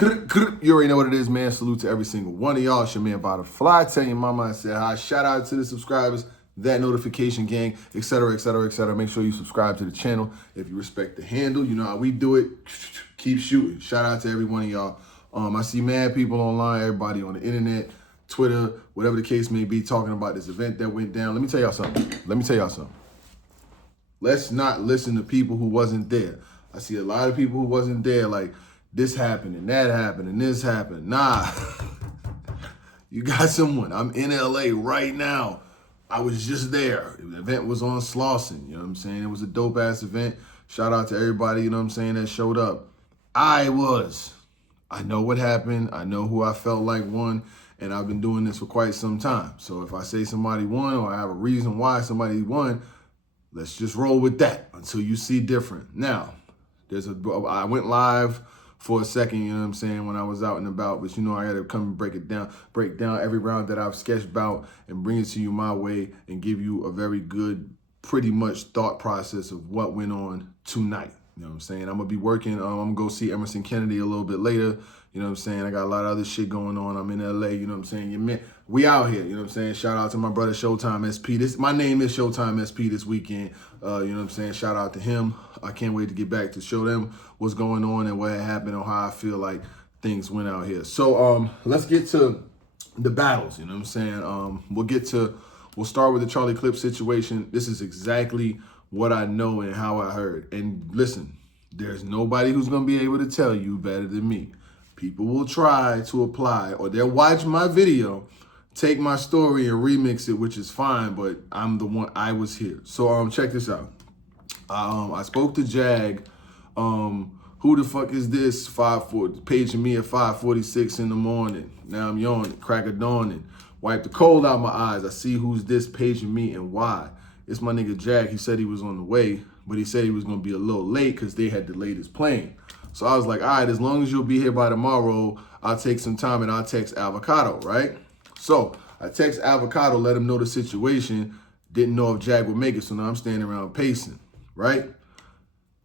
You already know what it is, man. Salute to every single one of y'all. It's your man Butterfly. Tell your mama I said hi. Shout out to the subscribers, that notification gang, etc., etc., etc. Make sure you subscribe to the channel. If you respect the handle, you know how we do it. Keep shooting. Shout out to every one of y'all. I see mad people online, everybody on the internet, Twitter, whatever the case may be, talking about this event that went down. Let me tell y'all something. Let's not listen to people who wasn't there. I see a lot of people who wasn't there, like, this happened and that happened and this happened. Nah, you got someone. I'm in LA right now. I was just there. The event was on Slauson. You know what I'm saying? It was a dope ass event. Shout out to everybody, you know what I'm saying, that showed up. I know what happened. I know who I felt like won. And I've been doing this for quite some time. So if I say somebody won or I have a reason why somebody won, let's just roll with that until you see different. Now, I went live for a second, you know what I'm saying, when I was out and about, but you know I gotta come and break down every round that I've sketched about and bring it to you my way and give you a very good, pretty much thought process of what went on tonight. You know what I'm saying? I'm gonna be working, I'm gonna go see Emerson Kennedy a little bit later. You know what I'm saying? I got a lot of other shit going on. I'm in LA, you know what I'm saying? We out here, you know what I'm saying? Shout out to my brother Showtime SP. My name is Showtime SP this weekend. You know what I'm saying? Shout out to him. I can't wait to get back to show them what's going on and what happened and how I feel like things went out here. So let's get to the battles, you know what I'm saying? We'll start with the Charlie Clips situation. This is exactly what I know and how I heard. And listen, there's nobody who's gonna be able to tell you better than me. People will try to apply, or they'll watch my video, take my story and remix it, which is fine, but I'm the one, I was here. So check this out. I spoke to Jag. Who the fuck is this? Paging me at 5:46 in the morning. Now I'm yawning, crack of dawning. Wipe the cold out my eyes. I see who's this paging me and why. It's my nigga Jag. He said he was on the way, but he said he was gonna be a little late because they had delayed his plane. So I was like, all right, as long as you'll be here by tomorrow, I'll take some time and I'll text Avocado, right? So I text Avocado, let him know the situation. Didn't know if Jag would make it, so now I'm standing around pacing, right?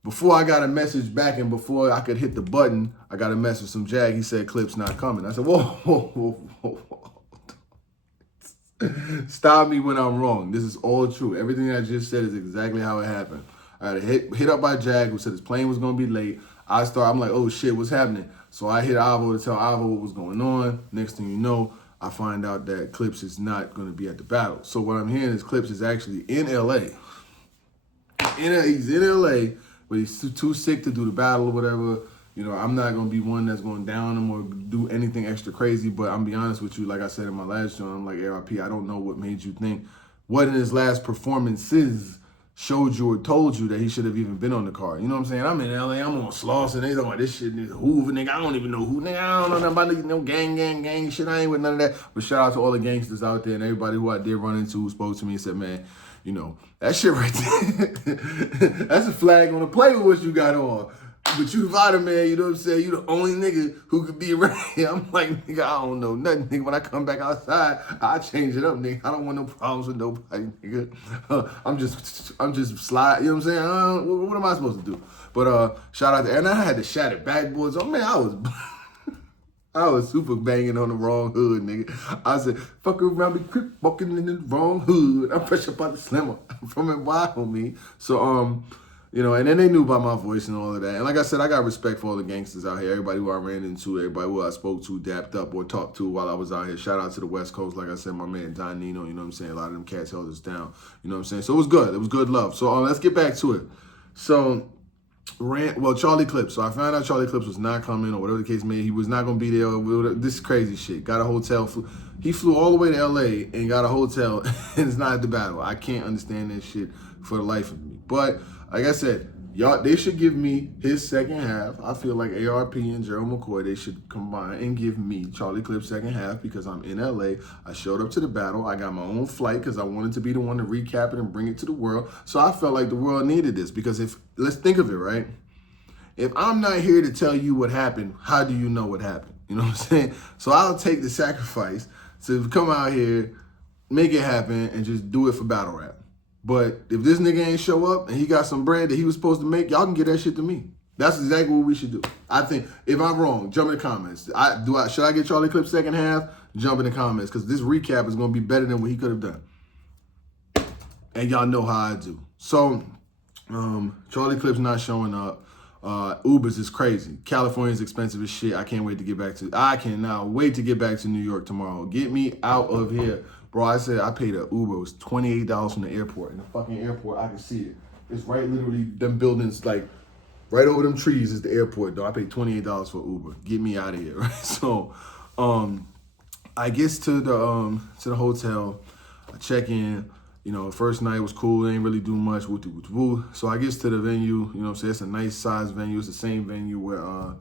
Before I got a message back and before I could hit the button, I got a message from Jag. He said, Clip's not coming. I said, whoa. Stop me when I'm wrong. This is all true. Everything I just said is exactly how it happened. I got hit up by Jag, who said his plane was going to be late. I'm like, oh shit, what's happening? So I hit Avo to tell Avo what was going on. Next thing you know, I find out that Clips is not going to be at the battle. So what I'm hearing is Clips is actually in LA. He's in LA, but he's too sick to do the battle or whatever. You know, I'm not going to be one that's going to down him or do anything extra crazy, but I'm going to be honest with you, like I said in my last show, I'm like, ARP, I don't know what made you think, what in his last performances showed you or told you that he should have even been on the card. You know what I'm saying? I'm in LA, I'm on Slauson, they talking about this shit, this Hoover, nigga, I don't even know who, nigga, I don't know nothing about no gang shit, I ain't with none of that. But shout out to all the gangsters out there and everybody who I did run into who spoke to me and said, man, you know, that shit right there, that's a flag on the play with what you got on. But you the fighter, man, you know what I'm saying? You the only nigga who could be around here. I'm like, nigga, I don't know nothing, nigga. When I come back outside, I change it up, nigga. I don't want no problems with nobody, nigga. I'm just slide, you know what I'm saying? What am I supposed to do? But shout out to, and I had the shattered backboards. Oh, man, I was super banging on the wrong hood, nigga. I said, fuck around me, crip walking in the wrong hood. I'm fresh up out the slimmer. I'm from NY, homie. So, you know, and then they knew about my voice and all of that. And like I said, I got respect for all the gangsters out here. Everybody who I ran into, everybody who I spoke to, dapped up or talked to while I was out here. Shout out to the West Coast. Like I said, my man Don Nino, you know what I'm saying? A lot of them cats held us down. You know what I'm saying? So it was good. It was good love. So let's get back to it. So, Charlie Clips. So I found out Charlie Clips was not coming or whatever the case may be. He was not going to be there. This crazy shit. Got a hotel. He flew all the way to LA and got a hotel and it's not at the battle. I can't understand that shit for the life of me. But like I said, y'all, they should give me his second half. I feel like ARP and Gerald McCoy, they should combine and give me Charlie Clips' second half because I'm in LA. I showed up to the battle. I got my own flight because I wanted to be the one to recap it and bring it to the world. So I felt like the world needed this because let's think of it, right? If I'm not here to tell you what happened, how do you know what happened? You know what I'm saying? So I'll take the sacrifice to come out here, make it happen, and just do it for battle rap. But if this nigga ain't show up and he got some bread that he was supposed to make, y'all can get that shit to me. That's exactly what we should do. I think if I'm wrong, jump in the comments. Should I get Charlie Clips second half? Jump in the comments because this recap is gonna be better than what he could have done. And y'all know how I do. So Charlie Clips not showing up. Ubers is crazy. California's expensive as shit. I cannot wait to get back to New York tomorrow. Get me out of here. Bro, I said I paid an Uber. It was $28 from the airport. In the fucking airport, I can see it. It's right literally them buildings like right over them trees is the airport, though. I paid $28 for Uber. Get me out of here, right? So, I gets to the hotel. I check in. You know, first night was cool. They ain't really do much. Woo. So I gets to the venue. You know what I'm saying? It's a nice size venue. It's the same venue where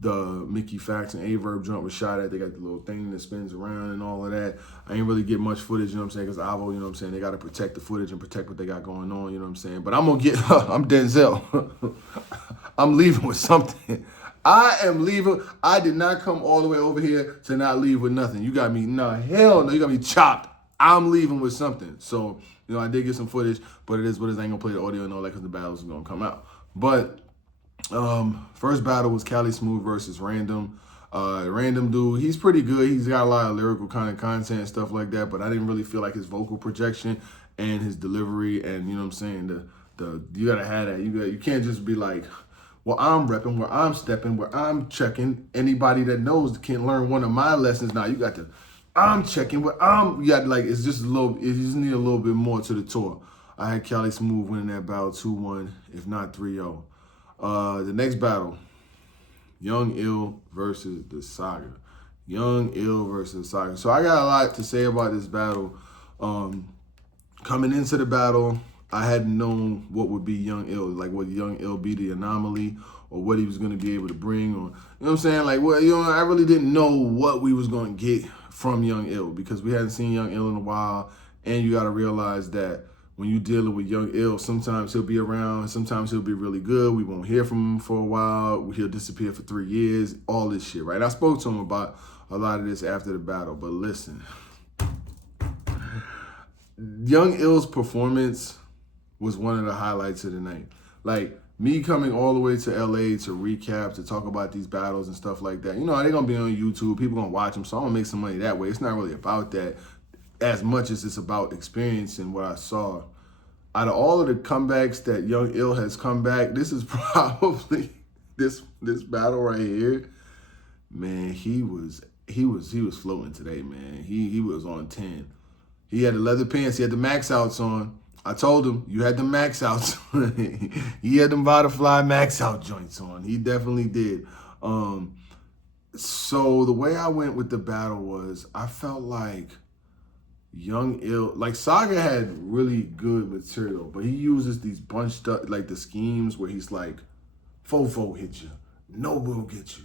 the Mickey Fax and Verb joint was shot at. They got the little thing that spins around and all of that. I ain't really get much footage, you know what I'm saying? Because Avo, you know what I'm saying? They got to protect the footage and protect what they got going on, you know what I'm saying? But I'm going to get, I'm Denzel. I'm leaving with something. I am leaving. I did not come all the way over here to not leave with nothing. You got me, no, hell no, you got me chopped. I'm leaving with something. So, you know, I did get some footage, but it is what it is. I ain't going to play the audio and all that because the battles are going to come out. But first battle was Cali Smooth versus Random. Random dude, he's pretty good. He's got a lot of lyrical kind of content and stuff like that, but I didn't really feel like his vocal projection and his delivery and, you know what I'm saying, you got to have that. You can't just be like, well, I'm repping, where I'm stepping, where I'm checking. Anybody that knows can learn one of my lessons. Now you got to, I'm checking, where you got like, it's just a little, you just need a little bit more to the tour. I had Cali Smooth winning that battle 2-1, if not 3-0. The next battle, Young Ill versus the Saga. Young Ill versus Saga. So I got a lot to say about this battle. Coming into the battle, I hadn't known what would be Young Ill, like would Young Ill be the anomaly or what he was going to be able to bring, or, you know what I'm saying? Like, well, you know, I really didn't know what we was going to get from Young Ill because we hadn't seen Young Ill in a while, and you got to realize that when you're dealing with Young Ill, sometimes he'll be around, sometimes he'll be really good. We won't hear from him for a while. He'll disappear for 3 years, all this shit, right? I spoke to him about a lot of this after the battle, but listen. Young Ill's performance was one of the highlights of the night. Like, me coming all the way to LA to recap, to talk about these battles and stuff like that. You know, they're going to be on YouTube. People going to watch them, so I'm going to make some money that way. It's not really about that as much as it's about experience and what I saw. Out of all of the comebacks that Young Ill has come back, this is probably this battle right here. Man, he was floating today, man. He was on 10. He had the leather pants, he had the max outs on. I told him, you had the max outs. He had them butterfly max out joints on. He definitely did. So the way I went with the battle was, I felt like Young Ill, like Saga had really good material, but he uses these bunched up, like the schemes where he's like, Fofo hit you, no will get you.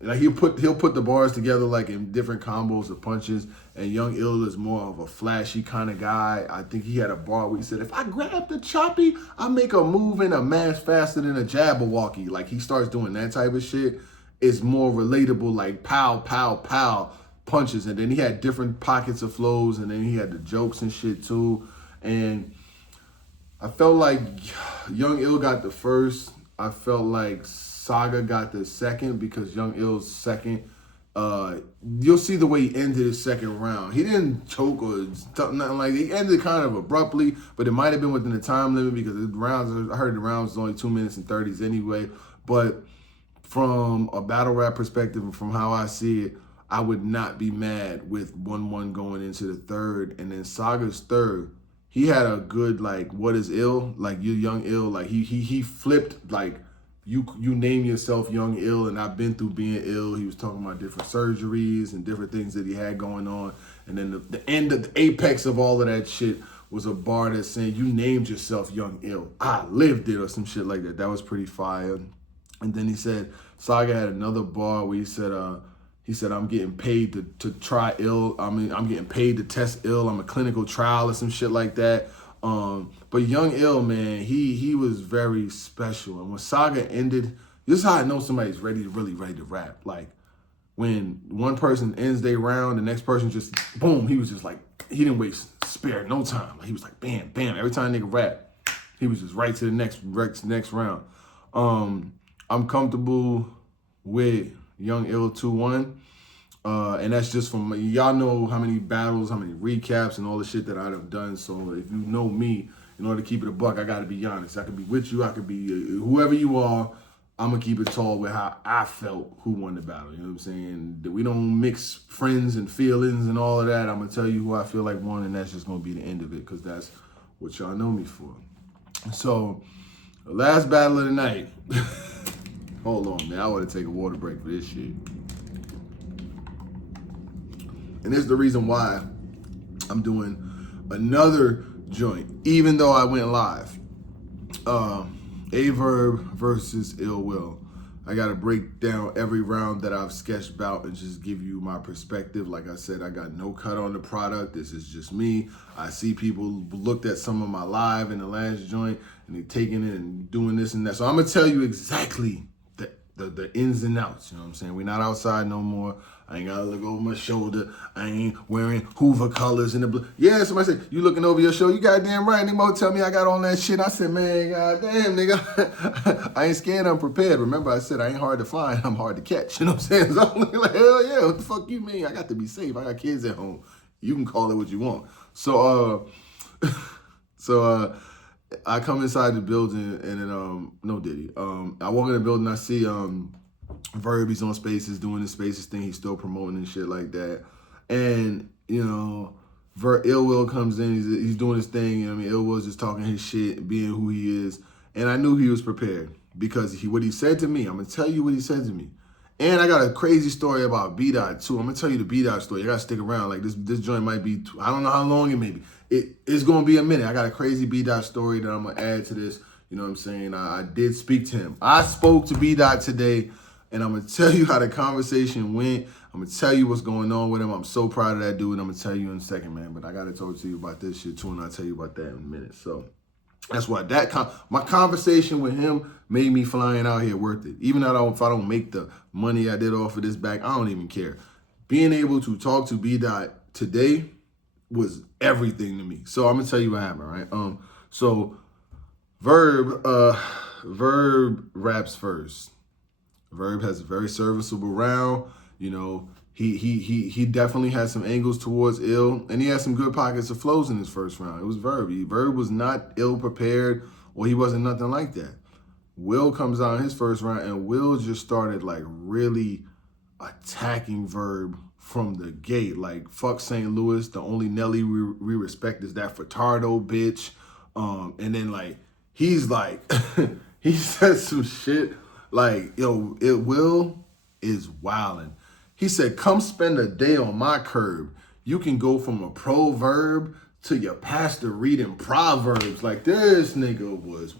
Like he'll put the bars together like in different combos of punches, and Young Ill is more of a flashy kind of guy. I think he had a bar where he said, if I grab the choppy, I make a move in a mash faster than a Jabberwocky. Like he starts doing that type of shit. It's more relatable, like pow, pow, pow punches. And then he had different pockets of flows, and then he had the jokes and shit too. And I felt like Young Ill got the first. I felt like Saga got the second because Young Ill's second. You'll see the way he ended his second round. He didn't choke or nothing like that. He ended kind of abruptly, but it might have been within the time limit because the rounds, I heard the rounds was only 2 minutes and 30s anyway. But from a battle rap perspective and from how I see it, I would not be mad with 1-1 going into the third. And then Saga's third, he had a good, like, what is ill? Like, you Young Ill, like, he flipped, like, you name yourself Young Ill, and I've been through being ill. He was talking about different surgeries and different things that he had going on. And then the end of the apex of all of that shit was a bar that's saying, you named yourself Young Ill. I lived it, or some shit like that. That was pretty fire. And then he said, Saga had another bar where he said, I'm getting paid to try ill. I mean, I'm getting paid to test ill. I'm a clinical trial or some shit like that. But Young Ill, man, he was very special. And when Saga ended, this is how I know somebody's really ready to rap. Like, when one person ends their round, the next person just, boom, he was just like, he didn't spare no time. Like, he was like, bam, bam. Every time nigga rap, he was just right to the next round. I'm comfortable with Young Ill 2-1. And that's just from, y'all know how many battles, how many recaps, and all the shit that I'd have done. So if you know me, in order to keep it a buck, I got to be honest. I could be with you. I could be whoever you are. I'm going to keep it tall with how I felt who won the battle. You know what I'm saying? We don't mix friends and feelings and all of that. I'm going to tell you who I feel like won, and that's just going to be the end of it, because that's what y'all know me for. So, the last battle of the night. Hold on, man. I want to take a water break for this shit. And this is the reason why I'm doing another joint, even though I went live. Verb versus Ill Will. I got to break down every round that I've sketched out and just give you my perspective. Like I said, I got no cut on the product. This is just me. I see people looked at some of my live in the last joint and they taking it and doing this and that. So I'm going to tell you exactly the ins and outs. You know what I'm saying? We're not outside no more. I ain't got to look over my shoulder. I ain't wearing Hoover colors in the blue. Yeah, somebody said, you looking over your shoulder? You goddamn right. Nigga tell me I got on that shit. I said, man, goddamn, nigga. I ain't scared, I'm prepared. Remember, I said I ain't hard to find. I'm hard to catch. You know what I'm saying? So I'm like, hell yeah, what the fuck you mean? I got to be safe. I got kids at home. You can call it what you want. So, I come inside the building and then, no Diddy. I walk in the building, I see, Verb, he's on Spaces, doing the Spaces thing. He's still promoting and shit like that. And, you know, Ill Will comes in. He's doing his thing. You know what I mean? Ill Will's just talking his shit, being who he is. And I knew he was prepared because what he said to me, I'm going to tell you what he said to me. And I got a crazy story about B-Dot, too. I'm going to tell you the B-Dot story. You got to stick around. Like, this joint might be, I don't know how long it may be. It's going to be a minute. I got a crazy B-Dot story that I'm going to add to this. You know what I'm saying? I did speak to him. I spoke to B-Dot today. And I'm going to tell you how the conversation went. I'm going to tell you what's going on with him. I'm so proud of that dude. I'm going to tell you in a second, man. But I got to talk to you about this shit, too, and I'll tell you about that in a minute. So that's why my conversation with him made me flying out here worth it. Even if I don't make the money I did off of this back, I don't even care. Being able to talk to B-Dot today was everything to me. So I'm going to tell you what happened, right? So Verb raps first. Verb has a very serviceable round. You know, he definitely has some angles towards Ill, and he has some good pockets of flows in his first round. It was Verb. Verb was not ill prepared, or he wasn't nothing like that. Will comes out in his first round, and Will just started like really attacking Verb from the gate. Like, fuck St. Louis. The only Nelly we respect is that Furtado bitch. And then like he's like he said some shit. Like, yo, Will is wildin'. He said, come spend a day on my curb. You can go from a proverb to your pastor reading Proverbs. Like, this nigga was,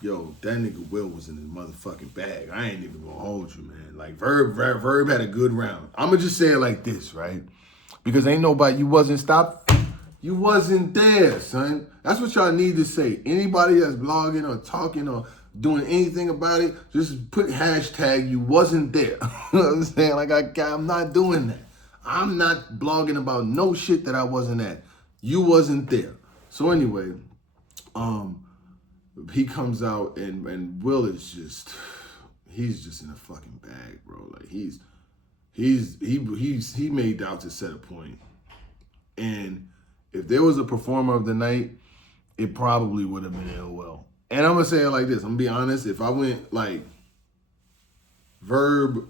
yo, that nigga Will was in his motherfucking bag. I ain't even gonna hold you, man. Like, Verb had a good round. I'm gonna just say it like this, right? Because ain't nobody, you wasn't there, son. That's what y'all need to say. Anybody that's blogging or talking or doing anything about it, just put hashtag you wasn't there. You know what I'm saying? Like, I'm not doing that. I'm not blogging about no shit that I wasn't at. You wasn't there. So anyway, he comes out and Will is just, he's just in a fucking bag, bro. Like, he made out to set a point. And if there was a performer of the night, it probably would have been Ill Will. And I'm going to say it like this. I'm going to be honest. If I went like Verb,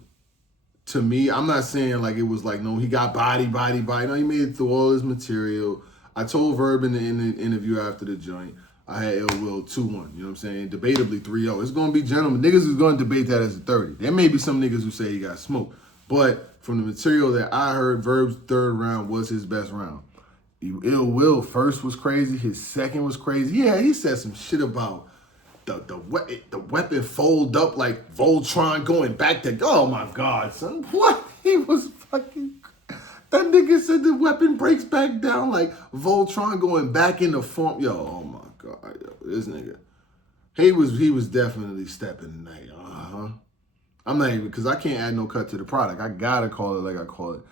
to me, I'm not saying like it was like, no, he got body. No, he made it through all his material. I told Verb in the interview after the joint, I had Ill Will 2-1. You know what I'm saying? Debatably 3-0. It's going to be gentlemen. Niggas is going to debate that as a 30. There may be some niggas who say he got smoked. But from the material that I heard, Verb's third round was his best round. Ill Will first was crazy. His second was crazy. Yeah, he said some shit about the weapon fold up like Voltron going back to, oh my God, son. What? He was fucking, that nigga said the weapon breaks back down like Voltron going back in the form. Yo, oh my God, yo, this nigga. He was definitely stepping tonight. I'm not even, because I can't add no cut to the product. I gotta call it like I call it.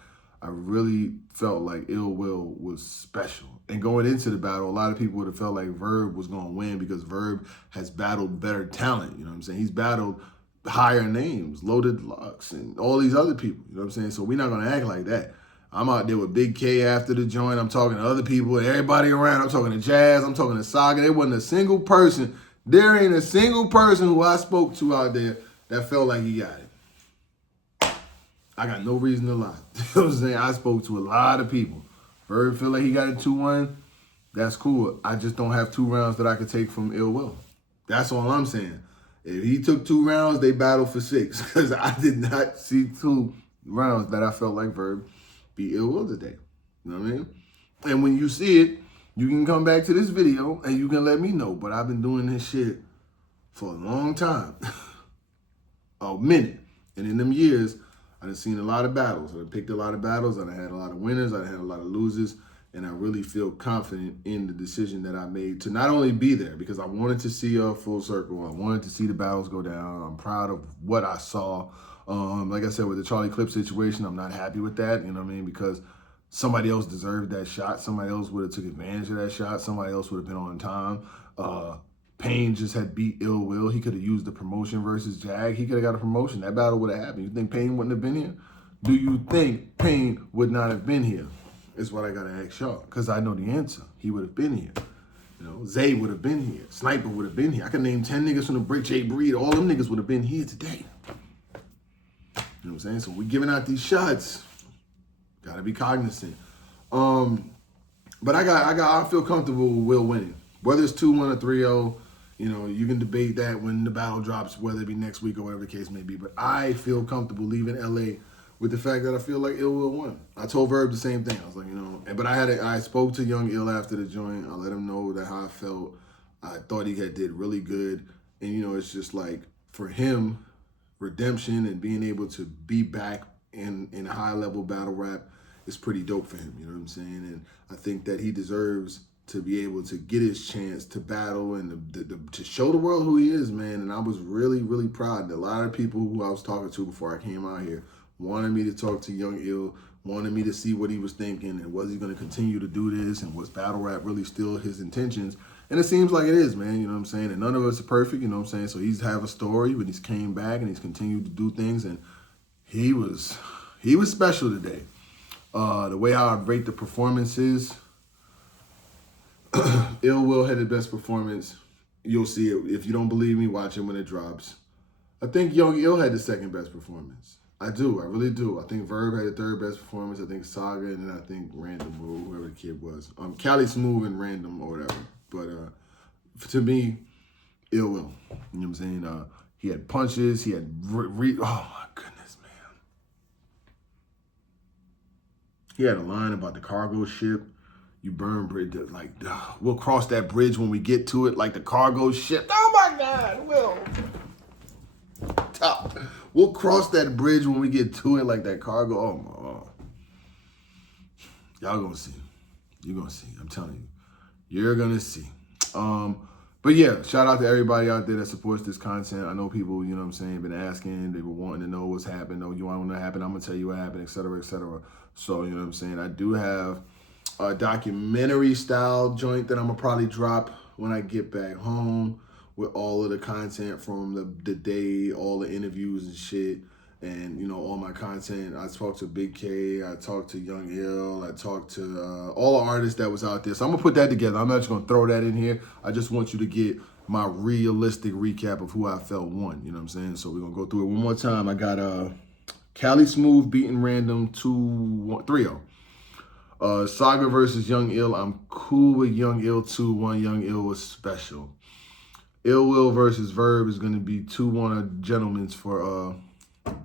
I really felt like Ill Will was special. And going into the battle, a lot of people would have felt like Verb was going to win because Verb has battled better talent. You know what I'm saying? He's battled higher names, Loaded Lux, and all these other people. You know what I'm saying? So we're not going to act like that. I'm out there with Big K after the joint. I'm talking to other people, everybody around. I'm talking to Jazz. I'm talking to Saga. There wasn't a single person. There ain't a single person who I spoke to out there that felt like he got it. I got no reason to lie. You know what I'm saying? I spoke to a lot of people. Verb feel like he got it 2-1. That's cool. I just don't have 2 rounds that I could take from Ill Will. That's all I'm saying. If he took 2 rounds, they battled for 6. Because I did not see 2 rounds that I felt like Verb beat Ill Will today. You know what I mean? And when you see it, you can come back to this video and you can let me know. But I've been doing this shit for a long time. A minute. And in them years, I done seen a lot of battles. I done picked a lot of battles. I done had a lot of winners. I done had a lot of losers. And I really feel confident in the decision that I made to not only be there, because I wanted to see a full circle. I wanted to see the battles go down. I'm proud of what I saw. Like I said, with the Charlie Clip situation, I'm not happy with that. You know what I mean? Because somebody else deserved that shot. Somebody else would have took advantage of that shot. Somebody else would have been on time. Payne just had beat Ill Will. He could have used the promotion versus Jag. He could have got a promotion. That battle would have happened. You think Payne wouldn't have been here? Do you think Payne would not have been here? Is what I got to ask y'all. Because I know the answer. He would have been here. You know, Zay would have been here. Sniper would have been here. I could name 10 niggas from the break. Jay Breed. All them niggas would have been here today. You know what I'm saying? So we giving out these shots. Got to be cognizant. But I feel comfortable with Will winning. Whether it's 2-1 or 3-0, you know, you can debate that when the battle drops, whether it be next week or whatever the case may be. But I feel comfortable leaving LA with the fact that I feel like Ill Will win. I told Verb the same thing. I was like, you know, but I spoke to Young Ill after the joint. I let him know that how I felt. I thought he did really good. And, you know, it's just like for him, redemption and being able to be back in high-level battle rap is pretty dope for him. You know what I'm saying? And I think that he deserves to be able to get his chance to battle and to show the world who he is, man. And I was really, really proud. A lot of people who I was talking to before I came out here wanted me to talk to Young Ill, wanted me to see what he was thinking and was he going to continue to do this and was battle rap really still his intentions. And it seems like it is, man, you know what I'm saying? And none of us are perfect, you know what I'm saying? So he's have a story, but he's came back and he's continued to do things, and he was special today. The way I rate the performances, Ill Will had the best performance. You'll see it. If you don't believe me, watch it when it drops. I think Young Ill had the second best performance. I do. I really do. I think Verb had the third best performance. I think Saga, and then I think Random, or whoever the kid was. Cali Smooth and Random or whatever. But to me, Ill Will. You know what I'm saying? He had punches. He had... oh, my goodness, man. He had a line about the cargo ship. You burn bridge, like, we'll cross that bridge when we get to it, like the cargo ship. Oh, my God, Will. Top. We'll cross that bridge when we get to it, like that cargo. Oh, my God. Y'all gonna see. You're gonna see. I'm telling you. You're gonna see. But yeah, shout out to everybody out there that supports this content. I know people, you know what I'm saying, been asking, they were wanting to know what's happened. Oh, you want to know what happened? I'm gonna tell you what happened, et cetera, et cetera. So, you know what I'm saying? I do have a documentary style joint that I'm gonna probably drop when I get back home with all of the content from the day, all the interviews and shit, and, you know, all my content. I talked to Big K, I talked to Young Ill, I talked to all the artists that was out there. So I'm gonna put that together. I'm not just gonna throw that in here. I just want you to get my realistic recap of who I felt won, you know what I'm saying? So we're gonna go through it one more time. I got Cali Smooth beating Random 3-0. Saga versus Young Ill. I'm cool with Young Ill 2-1. Young Ill was special. Ill Will versus Verb is going to be 2-1 a gentleman's for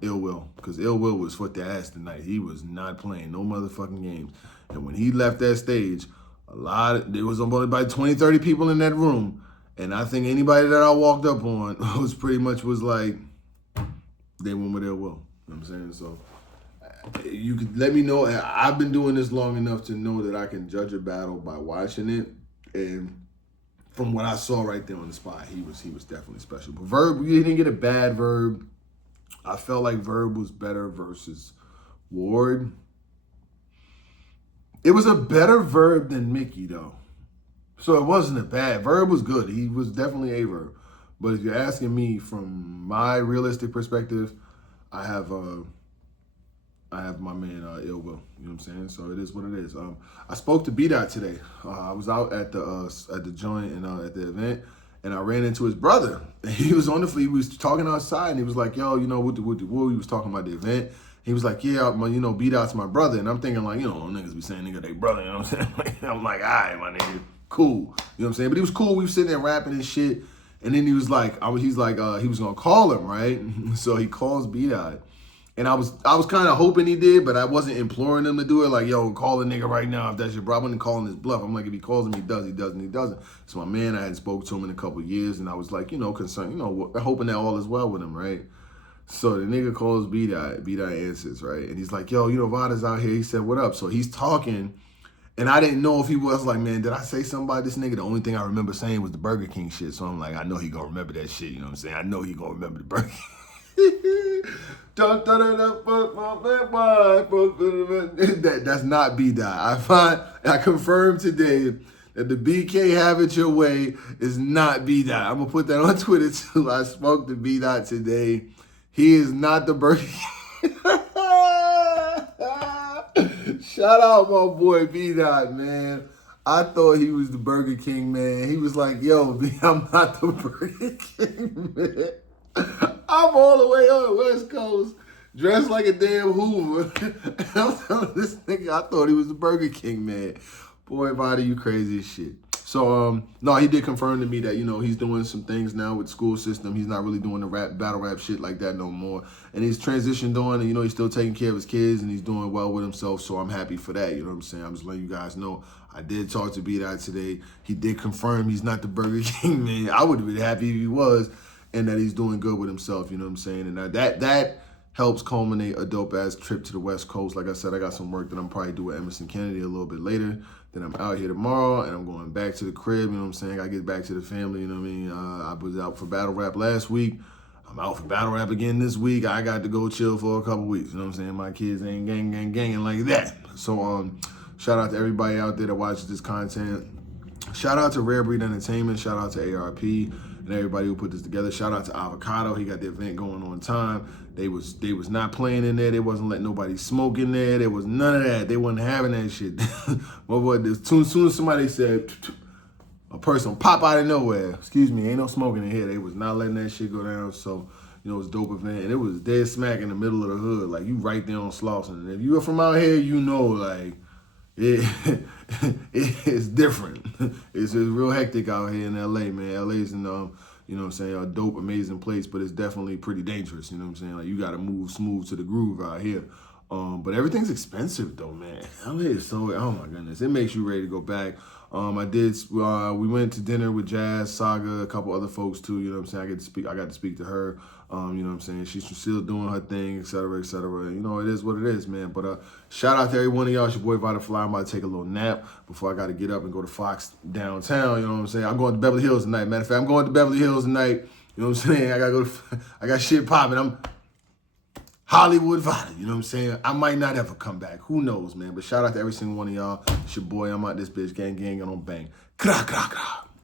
Ill Will. Because Ill Will was for the ass tonight. He was not playing no motherfucking games. And when he left that stage, there was about 20, 30 people in that room. And I think anybody that I walked up on was like, they went with Ill Will. You know what I'm saying? So you could let me know. I've been doing this long enough to know that I can judge a battle by watching it. And from what I saw right there on the spot, he was definitely special. But Verb, you didn't get a bad Verb. I felt like Verb was better versus Ward. It was a better Verb than Mickey, though. So it wasn't a bad. Verb was good. He was definitely a Verb. But if you're asking me from my realistic perspective, I have my man Ill Will. You know what I'm saying? So it is what it is. I spoke to B-Dot today. I was out at the joint and at the event, and I ran into his brother. And he was he was talking outside, and he was like, "Yo, you know, what the woo?" He was talking about the event. He was like, "Yeah, you know, B-Dot's my brother," and I'm thinking like, you know, niggas be saying nigga they brother. You know what I'm saying? I'm like, all right, my nigga, cool. You know what I'm saying? But he was cool. We were sitting there rapping and shit, and then he was like, he was gonna call him, right? So he calls B-Dot. And I was kind of hoping he did, but I wasn't imploring him to do it. Like, yo, call the nigga right now if that's your bro. I wasn't calling his bluff. I'm like, if he calls him, he does, he doesn't, he doesn't. So my man, I hadn't spoke to him in a couple of years, and I was like, you know, concerned, you know, hoping that all is well with him, right? So the nigga calls B-Dot. B-Dot answers, right? And he's like, yo, you know, Vada's out here. He said, what up? So he's talking, and I didn't know if he was like, man, did I say something about this nigga? The only thing I remember saying was the Burger King shit. So I'm like, I know he gonna remember that shit. You know what I'm saying? I know he gonna remember the Burger King. That's not B-Dot. I confirmed today that the BK have it your way is not B-Dot. I'm gonna put that on Twitter too. I spoke to B-Dot today. He is not the Burger King. Shout out my boy B-Dot, man. I thought he was the Burger King, man. He was like, yo, B, I'm not the Burger King, man. I'm all the way on the West Coast, dressed like a damn Hoover. I'm telling this nigga, I thought he was the Burger King, man. Boy, Vada, you crazy as shit. So, no, he did confirm to me that, you know, he's doing some things now with the school system. He's not really doing the battle rap shit like that no more. And he's transitioned on, and, you know, he's still taking care of his kids, and he's doing well with himself, so I'm happy for that, you know what I'm saying? I'm just letting you guys know. I did talk to B-Dot today. He did confirm he's not the Burger King, man. I would have been happy if he was, and that he's doing good with himself, you know what I'm saying? And that helps culminate a dope-ass trip to the West Coast. Like I said, I got some work that I'm probably doing with Emerson Kennedy a little bit later. Then I'm out here tomorrow, and I'm going back to the crib, you know what I'm saying? I get back to the family, you know what I mean? I was out for battle rap last week. I'm out for battle rap again this week. I got to go chill for a couple weeks, you know what I'm saying? My kids ain't ganging like that. So shout out to everybody out there that watches this content. Shout out to Rare Breed Entertainment. Shout out to ARP and everybody who put this together. Shout out to Avocado. He got the event going on time. They was not playing in there. They wasn't letting nobody smoke in there. There was none of that. They wasn't having that shit. My boy, as soon as somebody said a person pop out of nowhere, excuse me, ain't no smoking in here. They was not letting that shit go down. So, you know, it was a dope event. And it was dead smack in the middle of the hood. Like, you right there on Slauson. And if you are from out here, you know, like, it's different. It's real hectic out here in LA, man. LA's in, you know what I'm saying, a dope, amazing place, but it's definitely pretty dangerous, you know what I'm saying? Like, you got to move smooth to the groove out here. But everything's expensive, though, man. LA is so, oh, my goodness. It makes you ready to go back. We went to dinner with Jazz, Saga, a couple other folks, too, you know what I'm saying? I got to speak to her, you know what I'm saying? She's still doing her thing, et cetera, et cetera. You know, it is what it is, man. But shout out to every one of y'all. It's your boy Vada Fly. I'm about to take a little nap before I got to get up and go to Fox downtown, you know what I'm saying? I'm going to Beverly Hills tonight. Matter of fact, I'm going to Beverly Hills tonight. You know what I'm saying? I got shit popping. I'm Hollywood Vada, you know what I'm saying? I might not ever come back. Who knows, man? But shout out to every single one of y'all. It's your boy. I'm out this bitch. Gang, and on bang. Kra, kra, kra.